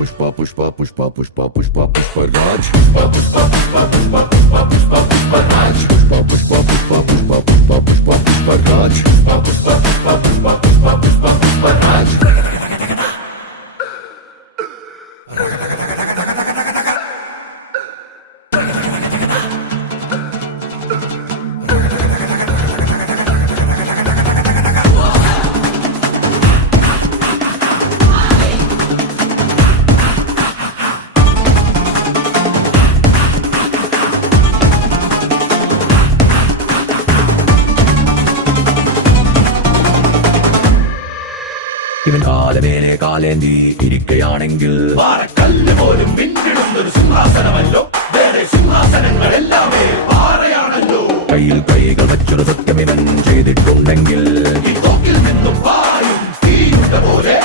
पुष्पा पुष्पा पुष्पा पुष्पा पुष्पा पुष्पराज पुष्पा पुष्पा पुष्पा पुष्पा पुष्पा पुष्पा पुष्पराज पुष्पा पुष्पा पुष्पा पुष्पा पुष्पा पुष्पा पुष्पराज पुष्पा पुष्पा पुष्पा पुष्पा पुष्पा पुष्पा पुष्पराज ഇവൻ കാലമേനെ കാലേന്തി ഇരിക്കയാണെങ്കിൽ പാറക്കല്ല് പോലും പിന്നിടുന്നൊരു സിംഹാസനമല്ലോ. വേറെ സിംഹാസനങ്ങളെല്ലാമേ പാറയാണല്ലോ. കയ്യിൽ കൈകൾ വച്ചൊരു സത്യം ഇവൻ ചെയ്തിട്ടുണ്ടെങ്കിൽ ഈ തോക്കിൽ നിന്നും പായും തീയുടെ പോലെ